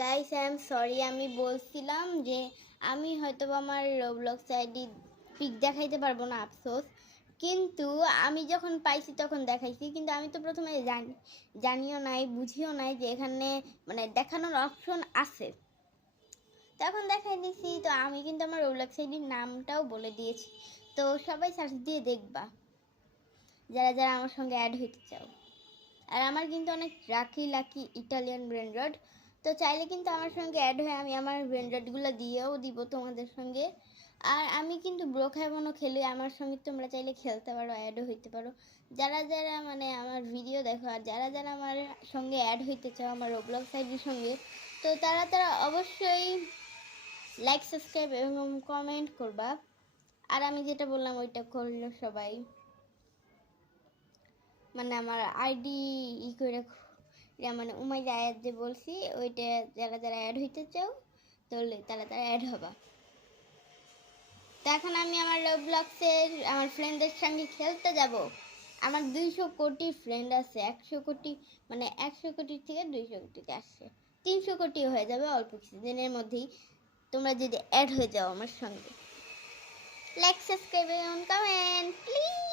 Guys I am sorry, আমি বলছিলাম যে আমি হয়তো আমার রোবলক্স আইডি পিক দেখাইতে পারবো না, আফসোস। কিন্তু আমি যখন পাইছি তখন দেখাইছি, কিন্তু আমি তো প্রথমে জানিও নাই, বুঝিও নাই যে এখানে মানে দেখানোর অপশন আছে। তখন দেখাই দিছি। তো আমি কিন্তু আমার রোবলক্স আইডির নামটাও বলে দিয়েছি, তো সবাই সার্চ দিয়ে দেখবা যারা যারা আমার সঙ্গে অ্যাড হইতে চাও। আর আমার কিন্তু অনেক লাকি ইটালিয়ান ব্রেন রড, তো চাইলে কিন্তু আমার সঙ্গে অ্যাড হয়ে আমি আমার ব্রেন রডগুলো দিয়েও দিব তোমাদের সঙ্গে। আর আমি কিন্তু ব্রোকহ্যাভনও খেলি, আমার সঙ্গে তোমরা চাইলে খেলতে পারো, অ্যাডও হইতে পারো। যারা যারা মানে আমার ভিডিও দেখো আর যারা যারা আমার সঙ্গে অ্যাড হইতে চাও আমার রোবলক্স আইডির সঙ্গে, তো তারা তারা অবশ্যই লাইক, সাবস্ক্রাইব এবং কমেন্ট করবা। আর আমি যেটা বললাম ওইটা করলো সবাই, মানে আমার আইডি করে মানে উমাইদা আয়াত যে বলছি ওইটা যারা যারা অ্যাড হইতে চাও তাহলে তারা তারা অ্যাড হবা। তো এখন আমি আমার রোবলক্সের আমার ফ্রেন্ডদের সঙ্গে খেলতে যাব। আমার 200 কোটি ফ্রেন্ড আছে, 100 কোটি মানে 100 কোটির থেকে 200 কোটিতে আসছে, 300 কোটি হয়ে যাবে অল্প কিছুদিনের মধ্যেই, তোমরা যদি অ্যাড হয়ে যাও আমার সঙ্গে। লাইক, সাবস্ক্রাইব এবং কমেন্ট প্লিজ।